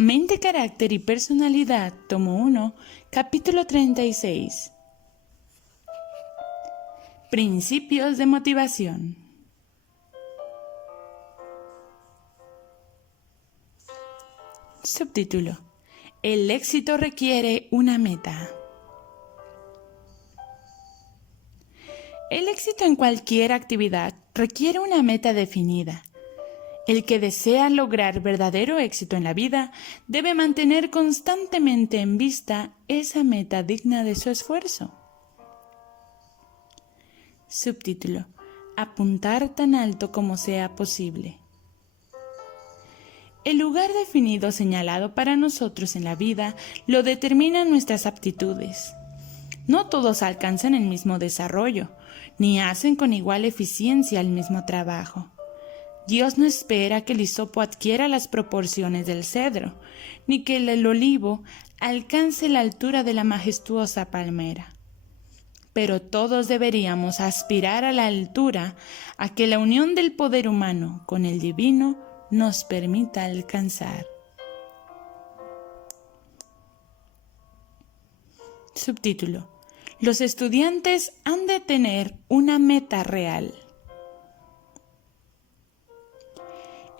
Mente, Carácter y Personalidad, tomo 1, capítulo 36. Principios de motivación. Subtítulo: El éxito requiere una meta. El éxito en cualquier actividad requiere una meta definida. El que desea lograr verdadero éxito en la vida debe mantener constantemente en vista esa meta digna de su esfuerzo. Subtítulo: Apuntar tan alto como sea posible. El lugar definido señalado para nosotros en la vida lo determinan nuestras aptitudes. No todos alcanzan el mismo desarrollo, ni hacen con igual eficiencia el mismo trabajo. Dios no espera que el hisopo adquiera las proporciones del cedro, ni que el olivo alcance la altura de la majestuosa palmera. Pero todos deberíamos aspirar a la altura a que la unión del poder humano con el divino nos permita alcanzar. Subtítulo: Los estudiantes han de tener una meta real.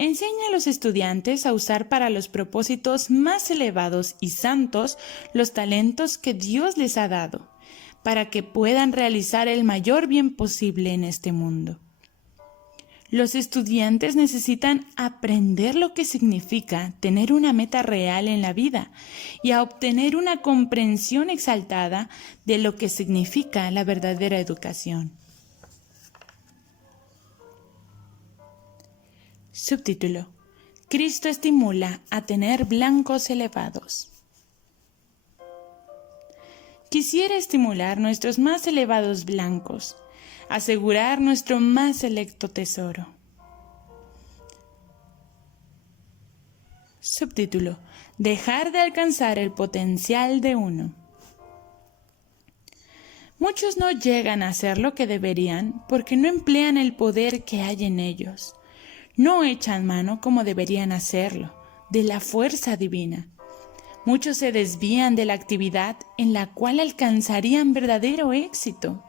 Enseña a los estudiantes a usar para los propósitos más elevados y santos los talentos que Dios les ha dado, para que puedan realizar el mayor bien posible en este mundo. Los estudiantes necesitan aprender lo que significa tener una meta real en la vida y a obtener una comprensión exaltada de lo que significa la verdadera educación. Subtítulo: Cristo estimula a tener blancos elevados. Quisiera estimular nuestros más elevados blancos, asegurar nuestro más selecto tesoro. Subtítulo: Dejar de alcanzar el potencial de uno. Muchos no llegan a hacer lo que deberían porque no emplean el poder que hay en ellos. No echan mano como deberían hacerlo, de la fuerza divina. Muchos se desvían de la actividad en la cual alcanzarían verdadero éxito.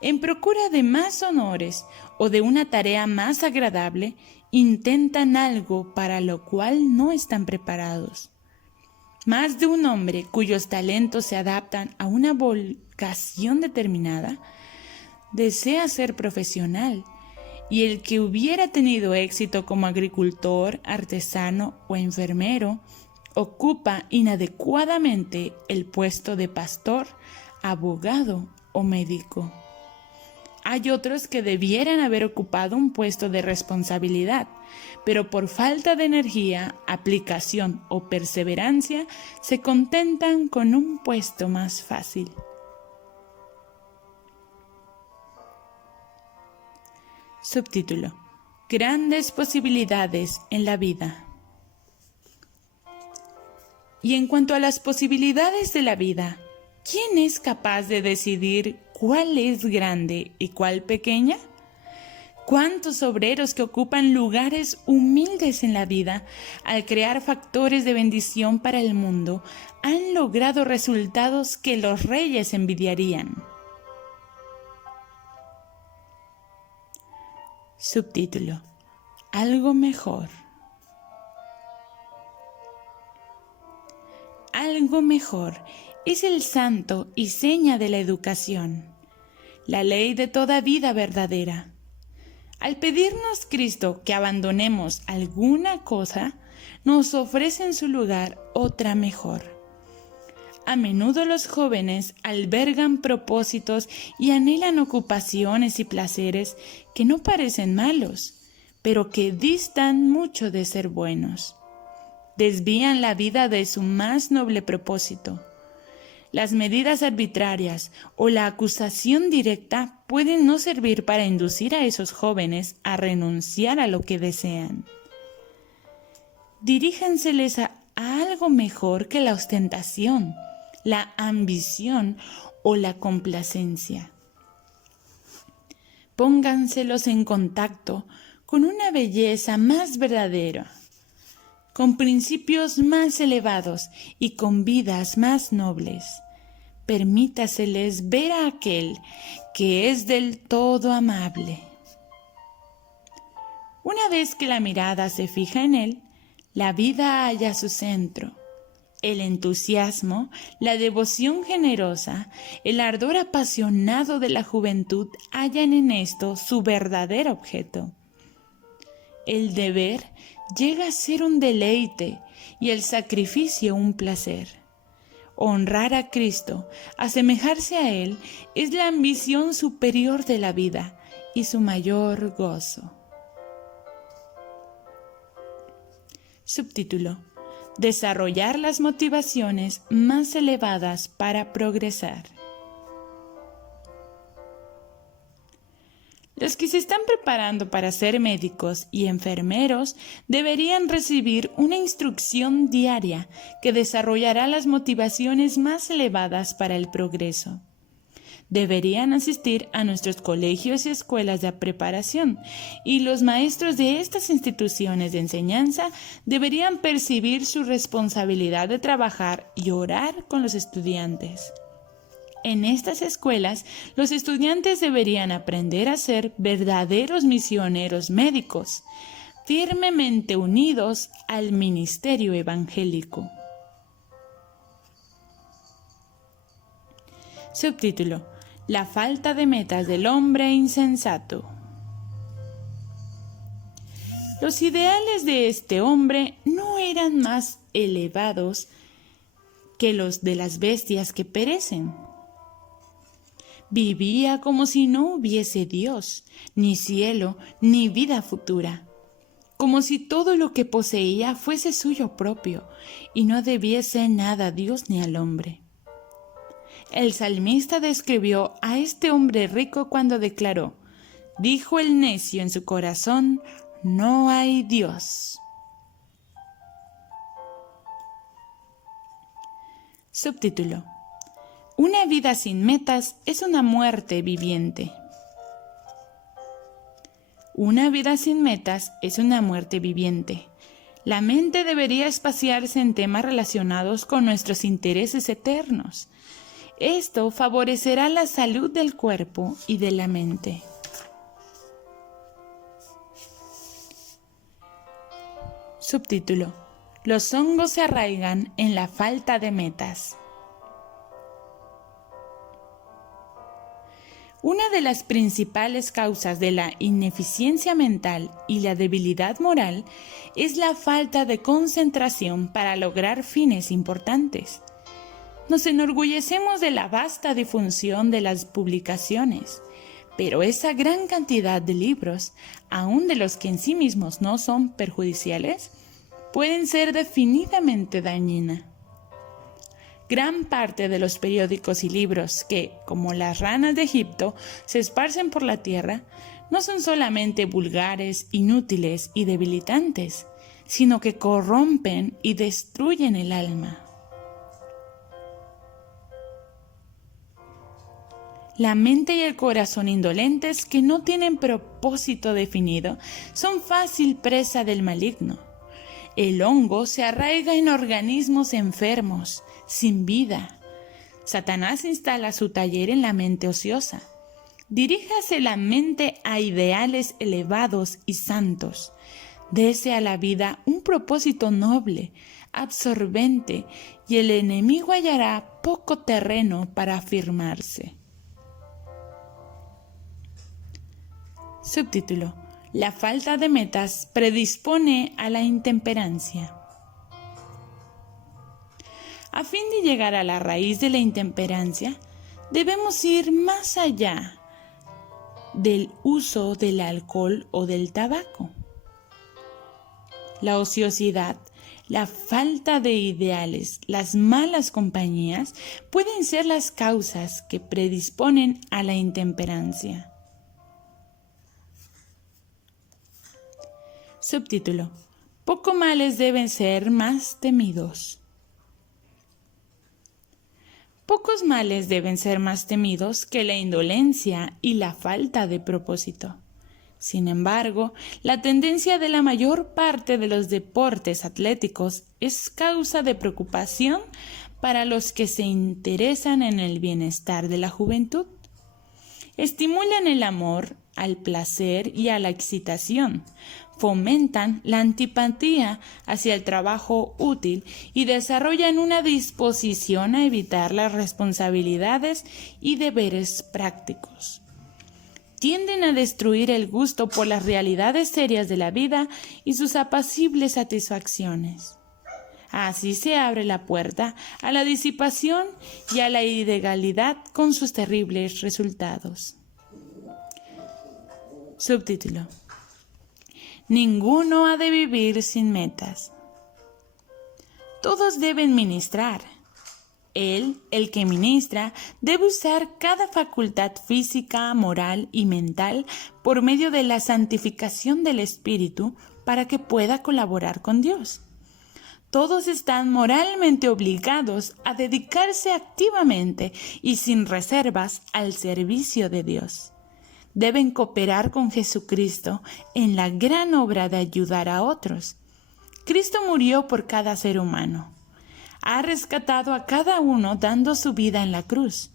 En procura de más honores o de una tarea más agradable, intentan algo para lo cual no están preparados. Más de un hombre cuyos talentos se adaptan a una vocación determinada, desea ser profesional, y el que hubiera tenido éxito como agricultor, artesano o enfermero, ocupa inadecuadamente el puesto de pastor, abogado o médico. Hay otros que debieran haber ocupado un puesto de responsabilidad, pero por falta de energía, aplicación o perseverancia se contentan con un puesto más fácil. Subtítulo: Grandes posibilidades en la vida. Y en cuanto a las posibilidades de la vida, ¿quién es capaz de decidir cuál es grande y cuál pequeña? ¿Cuántos obreros que ocupan lugares humildes en la vida, al crear factores de bendición para el mundo, han logrado resultados que los reyes envidiarían? Subtítulo: Algo mejor. Algo mejor es el santo y seña de la educación, la ley de toda vida verdadera. Al pedirnos Cristo que abandonemos alguna cosa, nos ofrece en su lugar otra mejor. A menudo los jóvenes albergan propósitos y anhelan ocupaciones y placeres que no parecen malos, pero que distan mucho de ser buenos. Desvían la vida de su más noble propósito. Las medidas arbitrarias o la acusación directa pueden no servir para inducir a esos jóvenes a renunciar a lo que desean. Diríjanseles a algo mejor que la ostentación, la ambición o la complacencia. Pónganselos en contacto con una belleza más verdadera, con principios más elevados y con vidas más nobles. Permítaseles ver a aquel que es del todo amable. Una vez que la mirada se fija en él, la vida halla su centro. El entusiasmo, la devoción generosa, el ardor apasionado de la juventud hallan en esto su verdadero objeto. El deber llega a ser un deleite y el sacrificio un placer. Honrar a Cristo, asemejarse a Él, es la ambición superior de la vida y su mayor gozo. Subtítulo: Desarrollar las motivaciones más elevadas para progresar. Los que se están preparando para ser médicos y enfermeros deberían recibir una instrucción diaria que desarrollará las motivaciones más elevadas para el progreso. Deberían asistir a nuestros colegios y escuelas de preparación, y los maestros de estas instituciones de enseñanza deberían percibir su responsabilidad de trabajar y orar con los estudiantes. En estas escuelas, los estudiantes deberían aprender a ser verdaderos misioneros médicos, firmemente unidos al ministerio evangélico. Subtítulo: La falta de metas del hombre insensato. Los ideales de este hombre no eran más elevados que los de las bestias que perecen. Vivía como si no hubiese Dios, ni cielo, ni vida futura, como si todo lo que poseía fuese suyo propio y no debiese nada a Dios ni al hombre. El salmista describió a este hombre rico cuando declaró: dijo el necio en su corazón, no hay Dios. Subtítulo: Una vida sin metas es una muerte viviente. Una vida sin metas es una muerte viviente. La mente debería espaciarse en temas relacionados con nuestros intereses eternos. Esto favorecerá la salud del cuerpo y de la mente. Subtítulo: Los hongos se arraigan en la falta de metas. Una de las principales causas de la ineficiencia mental y la debilidad moral es la falta de concentración para lograr fines importantes. Nos enorgullecemos de la vasta difusión de las publicaciones, pero esa gran cantidad de libros, aun de los que en sí mismos no son perjudiciales, pueden ser definitivamente dañinas. Gran parte de los periódicos y libros que, como las ranas de Egipto, se esparcen por la tierra, no son solamente vulgares, inútiles y debilitantes, sino que corrompen y destruyen el alma. La mente y el corazón indolentes que no tienen propósito definido son fácil presa del maligno. El hongo se arraiga en organismos enfermos, sin vida. Satanás instala su taller en la mente ociosa. Diríjase la mente a ideales elevados y santos. Dese a la vida un propósito noble, absorbente, y el enemigo hallará poco terreno para afirmarse. Subtítulo: La falta de metas predispone a la intemperancia. A fin de llegar a la raíz de la intemperancia, debemos ir más allá del uso del alcohol o del tabaco. La ociosidad, la falta de ideales, las malas compañías pueden ser las causas que predisponen a la intemperancia. Subtítulo: Pocos males deben ser más temidos. Pocos males deben ser más temidos que la indolencia y la falta de propósito. Sin embargo, la tendencia de la mayor parte de los deportes atléticos es causa de preocupación para los que se interesan en el bienestar de la juventud. Estimulan el amor, al placer y a la excitación, fomentan la antipatía hacia el trabajo útil y desarrollan una disposición a evitar las responsabilidades y deberes prácticos. Tienden a destruir el gusto por las realidades serias de la vida y sus apacibles satisfacciones. Así se abre la puerta a la disipación y a la ilegalidad con sus terribles resultados. Subtítulo: Ninguno ha de vivir sin metas. Todos deben ministrar. Él, el que ministra, debe usar cada facultad física, moral y mental por medio de la santificación del Espíritu para que pueda colaborar con Dios. Todos están moralmente obligados a dedicarse activamente y sin reservas al servicio de Dios. Deben cooperar con Jesucristo en la gran obra de ayudar a otros. Cristo murió por cada ser humano. Ha rescatado a cada uno dando su vida en la cruz.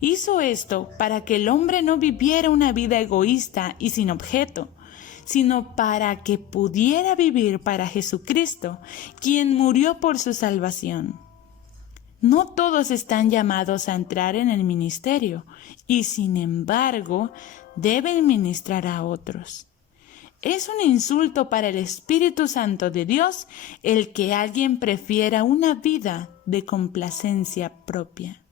Hizo esto para que el hombre no viviera una vida egoísta y sin objeto, sino para que pudiera vivir para Jesucristo, quien murió por su salvación. No todos están llamados a entrar en el ministerio y, sin embargo, deben ministrar a otros. Es un insulto para el Espíritu Santo de Dios el que alguien prefiera una vida de complacencia propia.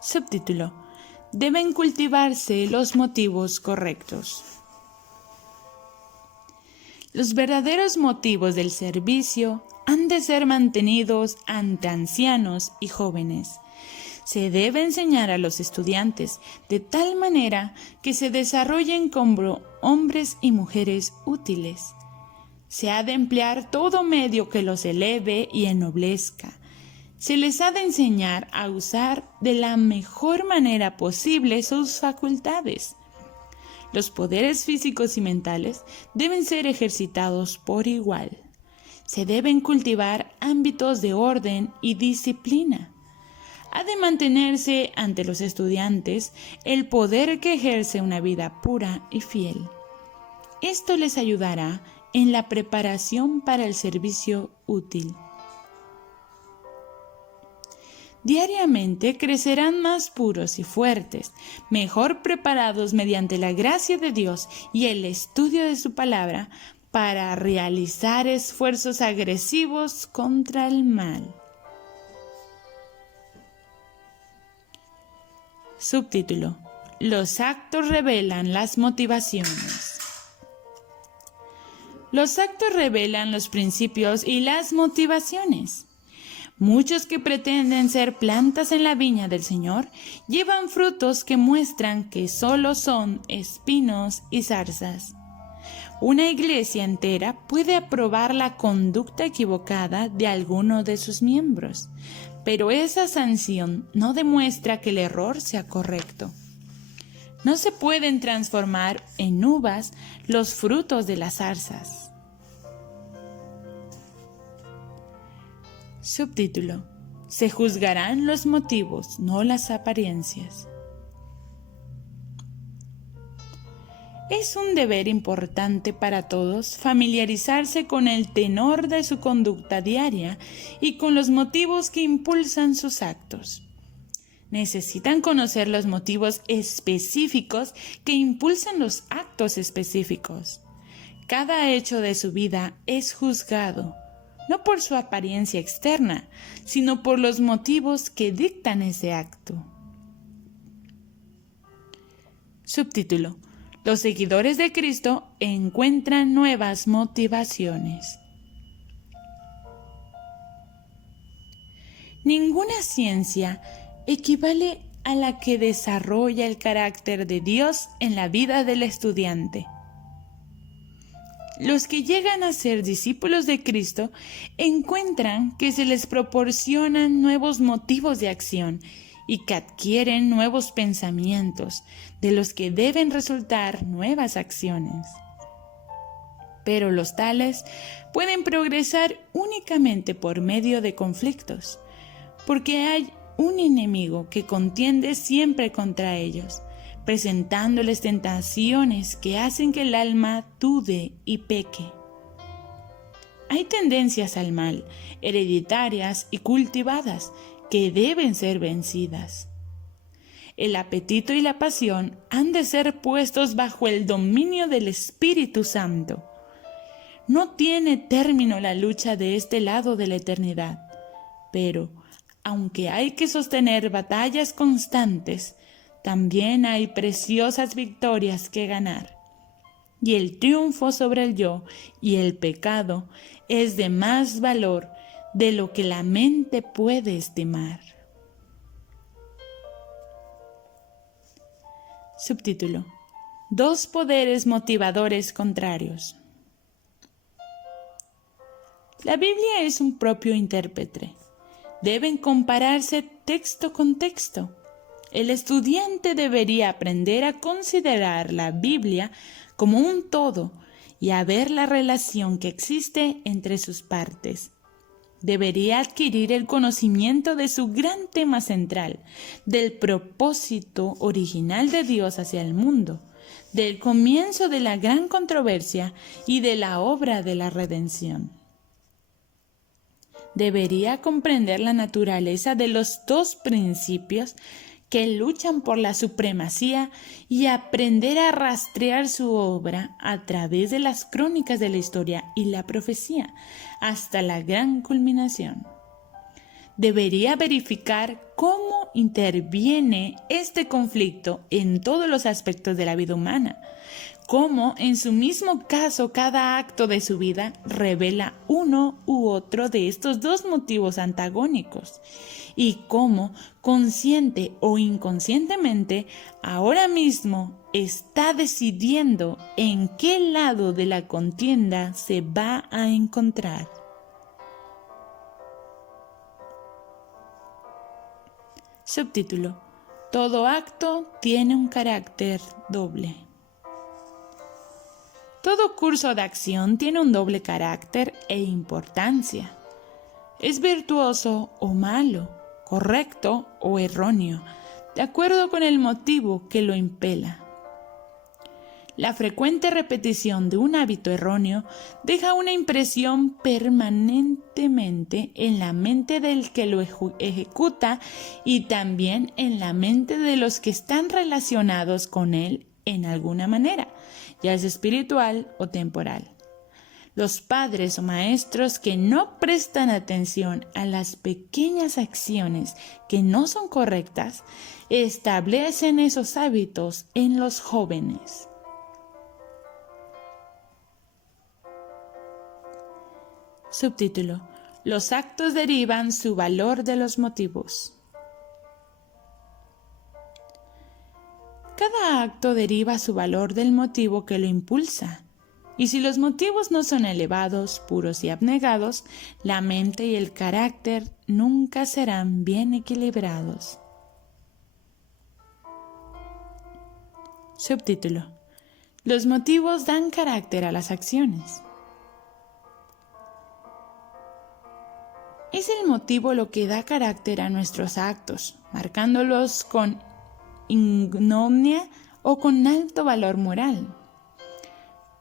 Subtítulo: Deben cultivarse los motivos correctos. Los verdaderos motivos del servicio han de ser mantenidos ante ancianos y jóvenes. Se debe enseñar a los estudiantes de tal manera que se desarrollen como hombres y mujeres útiles. Se ha de emplear todo medio que los eleve y ennoblezca. Se les ha de enseñar a usar de la mejor manera posible sus facultades. Los poderes físicos y mentales deben ser ejercitados por igual. Se deben cultivar ámbitos de orden y disciplina. Ha de mantenerse ante los estudiantes el poder que ejerce una vida pura y fiel. Esto les ayudará en la preparación para el servicio útil. Diariamente crecerán más puros y fuertes, mejor preparados mediante la gracia de Dios y el estudio de su palabra para realizar esfuerzos agresivos contra el mal. Subtítulo: Los actos revelan las motivaciones. Los actos revelan los principios y las motivaciones. Muchos que pretenden ser plantas en la viña del Señor llevan frutos que muestran que solo son espinos y zarzas. Una iglesia entera puede aprobar la conducta equivocada de alguno de sus miembros, pero esa sanción no demuestra que el error sea correcto. No se pueden transformar en uvas los frutos de las zarzas. Subtítulo: Se juzgarán los motivos, no las apariencias. Es un deber importante para todos familiarizarse con el tenor de su conducta diaria y con los motivos que impulsan sus actos. Necesitan conocer los motivos específicos que impulsan los actos específicos. Cada hecho de su vida es juzgado, no por su apariencia externa, sino por los motivos que dictan ese acto. Subtítulo: Los seguidores de Cristo encuentran nuevas motivaciones. Ninguna ciencia equivale a la que desarrolla el carácter de Dios en la vida del estudiante. Los que llegan a ser discípulos de Cristo encuentran que se les proporcionan nuevos motivos de acción y que adquieren nuevos pensamientos, de los que deben resultar nuevas acciones. Pero los tales pueden progresar únicamente por medio de conflictos, porque hay un enemigo que contiende siempre contra ellos, presentándoles tentaciones que hacen que el alma dude y peque. Hay tendencias al mal, hereditarias y cultivadas, que deben ser vencidas. El apetito y la pasión han de ser puestos bajo el dominio del Espíritu Santo. No tiene término la lucha de este lado de la eternidad, pero, aunque hay que sostener batallas constantes, también hay preciosas victorias que ganar. Y el triunfo sobre el yo y el pecado es de más valor de lo que la mente puede estimar. Subtítulo: Dos poderes motivadores contrarios. La Biblia es un propio intérprete. Deben compararse texto con texto. El estudiante debería aprender a considerar la Biblia como un todo y a ver la relación que existe entre sus partes. Debería adquirir el conocimiento de su gran tema central, del propósito original de Dios hacia el mundo, del comienzo de la gran controversia y de la obra de la redención. Debería comprender la naturaleza de los dos principios que luchan por la supremacía y aprender a rastrear su obra a través de las crónicas de la historia y la profecía hasta la gran culminación. Debería verificar cómo interviene este conflicto en todos los aspectos de la vida humana, cómo en su mismo caso cada acto de su vida revela uno u otro de estos dos motivos antagónicos, y cómo, consciente o inconscientemente, ahora mismo está decidiendo en qué lado de la contienda se va a encontrar. Subtítulo: Todo acto tiene un carácter doble. Todo curso de acción tiene un doble carácter e importancia. Es virtuoso o malo, correcto o erróneo, de acuerdo con el motivo que lo impela. La frecuente repetición de un hábito erróneo deja una impresión permanentemente en la mente del que lo ejecuta y también en la mente de los que están relacionados con él en alguna manera, ya es espiritual o temporal. Los padres o maestros que no prestan atención a las pequeñas acciones que no son correctas, establecen esos hábitos en los jóvenes. Subtítulo: Los actos derivan su valor de los motivos. Cada acto deriva su valor del motivo que lo impulsa. Y si los motivos no son elevados, puros y abnegados, la mente y el carácter nunca serán bien equilibrados. Subtítulo: Los motivos dan carácter a las acciones. Es el motivo lo que da carácter a nuestros actos, marcándolos con ignominia o con alto valor moral.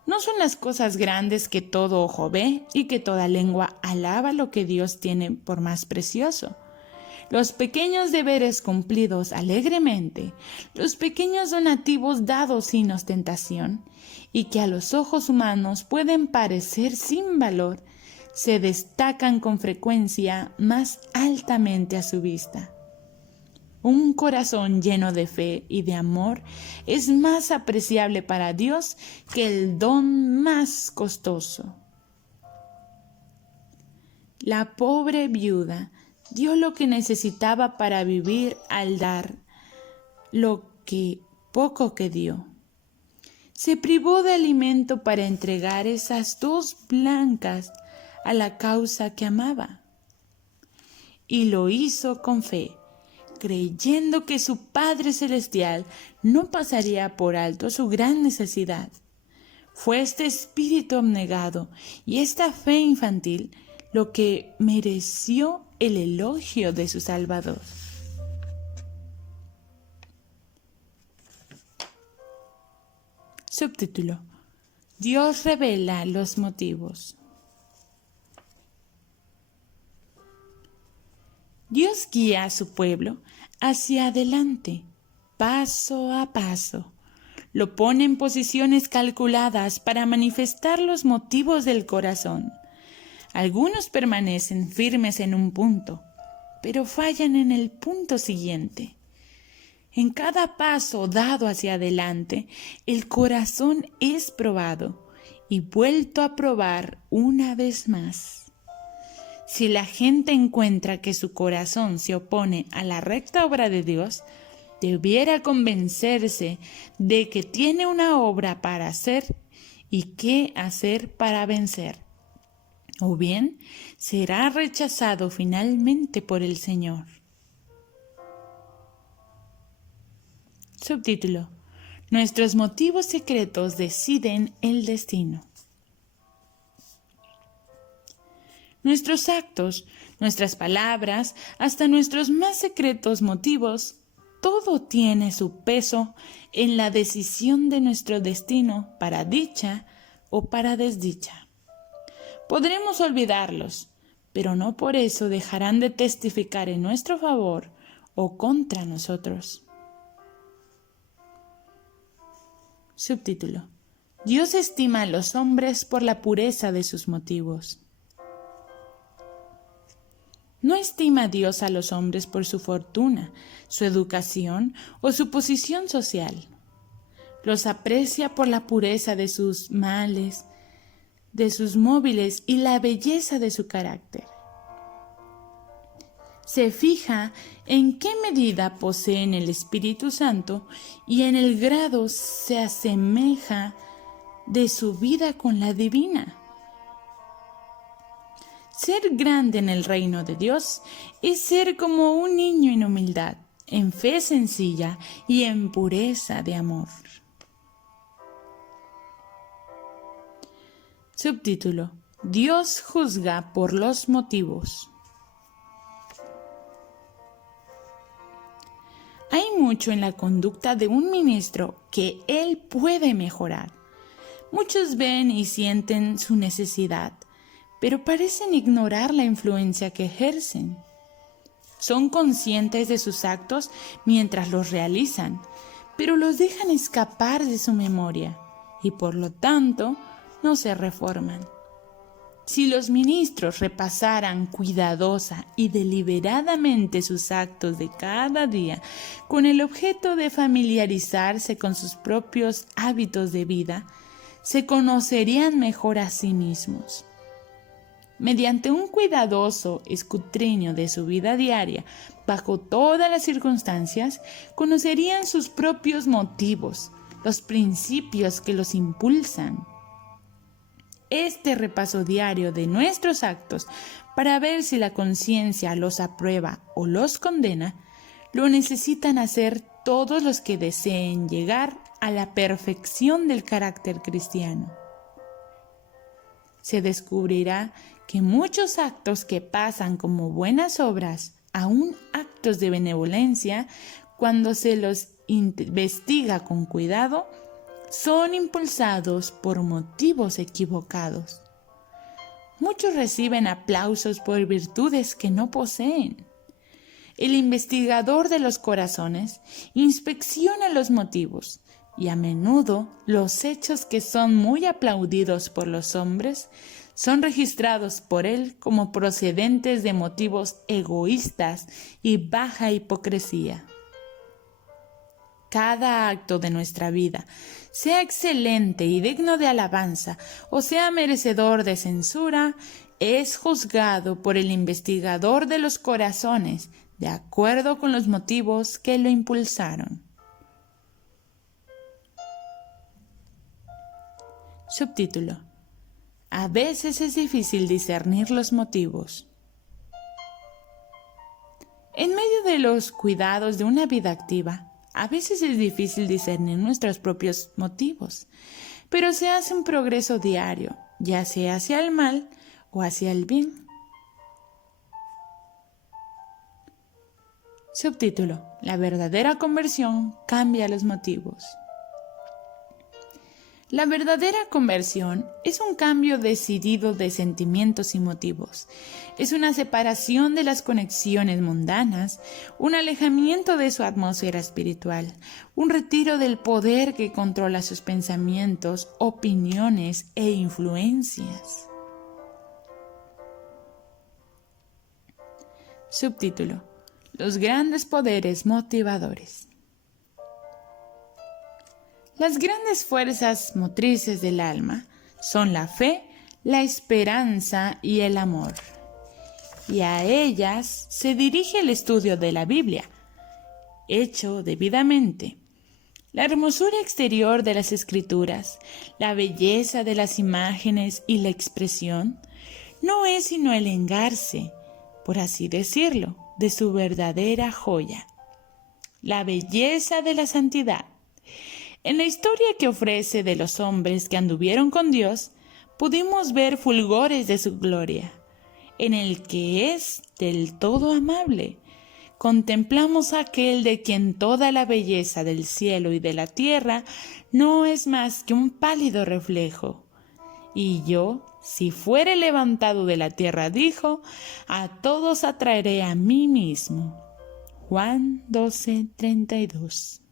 No son las cosas grandes que todo ojo ve y que toda lengua alaba lo que Dios tiene por más precioso. Los pequeños deberes cumplidos alegremente, los pequeños donativos dados sin ostentación y que a los ojos humanos pueden parecer sin valor, se destacan con frecuencia más altamente a su vista. Un corazón lleno de fe y de amor es más apreciable para Dios que el don más costoso. La pobre viuda dio lo que necesitaba para vivir al dar lo que poco que dio. Se privó de alimento para entregar esas 2 blancas a la causa que amaba. Y lo hizo con fe. creyendo que su Padre Celestial no pasaría por alto su gran necesidad. Fue este espíritu abnegado y esta fe infantil lo que mereció el elogio de su Salvador. Subtítulo: Dios revela los motivos. Dios guía a su pueblo hacia adelante, paso a paso. Lo pone en posiciones calculadas para manifestar los motivos del corazón. Algunos permanecen firmes en un punto, pero fallan en el punto siguiente. En cada paso dado hacia adelante, el corazón es probado y vuelto a probar una vez más. Si la gente encuentra que su corazón se opone a la recta obra de Dios, debiera convencerse de que tiene una obra para hacer y qué hacer para vencer. O bien, será rechazado finalmente por el Señor. Subtítulo: Nuestros motivos secretos deciden el destino. Nuestros actos, nuestras palabras, hasta nuestros más secretos motivos, todo tiene su peso en la decisión de nuestro destino para dicha o para desdicha. Podremos olvidarlos, pero no por eso dejarán de testificar en nuestro favor o contra nosotros. Subtítulo: Dios estima a los hombres por la pureza de sus motivos. No estima a Dios a los hombres por su fortuna, su educación o su posición social. Los aprecia por la pureza de sus males, de sus móviles y la belleza de su carácter. Se fija en qué medida poseen el Espíritu Santo y en el grado se asemeja de su vida con la divina. Ser grande en el reino de Dios es ser como un niño en humildad, en fe sencilla y en pureza de amor. Subtítulo: Dios juzga por los motivos. Hay mucho en la conducta de un ministro que él puede mejorar. Muchos ven y sienten su necesidad, pero parecen ignorar la influencia que ejercen. Son conscientes de sus actos mientras los realizan, pero los dejan escapar de su memoria y por lo tanto no se reforman. Si los ministros repasaran cuidadosa y deliberadamente sus actos de cada día con el objeto de familiarizarse con sus propios hábitos de vida, se conocerían mejor a sí mismos. Mediante un cuidadoso escrutinio de su vida diaria, bajo todas las circunstancias, conocerían sus propios motivos, los principios que los impulsan. Este repaso diario de nuestros actos para ver si la conciencia los aprueba o los condena, lo necesitan hacer todos los que deseen llegar a la perfección del carácter cristiano. Se descubrirá que muchos actos que pasan como buenas obras, aún actos de benevolencia, cuando se los investiga con cuidado, son impulsados por motivos equivocados. Muchos reciben aplausos por virtudes que no poseen. El investigador de los corazones inspecciona los motivos y a menudo los hechos que son muy aplaudidos por los hombres son registrados por él como procedentes de motivos egoístas y baja hipocresía. Cada acto de nuestra vida, sea excelente y digno de alabanza o sea merecedor de censura, es juzgado por el investigador de los corazones de acuerdo con los motivos que lo impulsaron. Subtítulo: A veces es difícil discernir los motivos. En medio de los cuidados de una vida activa, a veces es difícil discernir nuestros propios motivos, pero se hace un progreso diario, ya sea hacia el mal o hacia el bien. Subtítulo: La verdadera conversión cambia los motivos. La verdadera conversión es un cambio decidido de sentimientos y motivos. Es una separación de las conexiones mundanas, un alejamiento de su atmósfera espiritual, un retiro del poder que controla sus pensamientos, opiniones e influencias. Subtítulo: Los grandes poderes motivadores. Las grandes fuerzas motrices del alma son la fe, la esperanza y el amor. Y a ellas se dirige el estudio de la Biblia, hecho debidamente. La hermosura exterior de las escrituras, la belleza de las imágenes y la expresión no es sino el engarce, por así decirlo, de su verdadera joya, la belleza de la santidad. En la historia que ofrece de los hombres que anduvieron con Dios, pudimos ver fulgores de su gloria. En el que es del todo amable, contemplamos aquel de quien toda la belleza del cielo y de la tierra no es más que un pálido reflejo. Y yo, si fuere levantado de la tierra, dijo, a todos atraeré a mí mismo. Juan 12:32.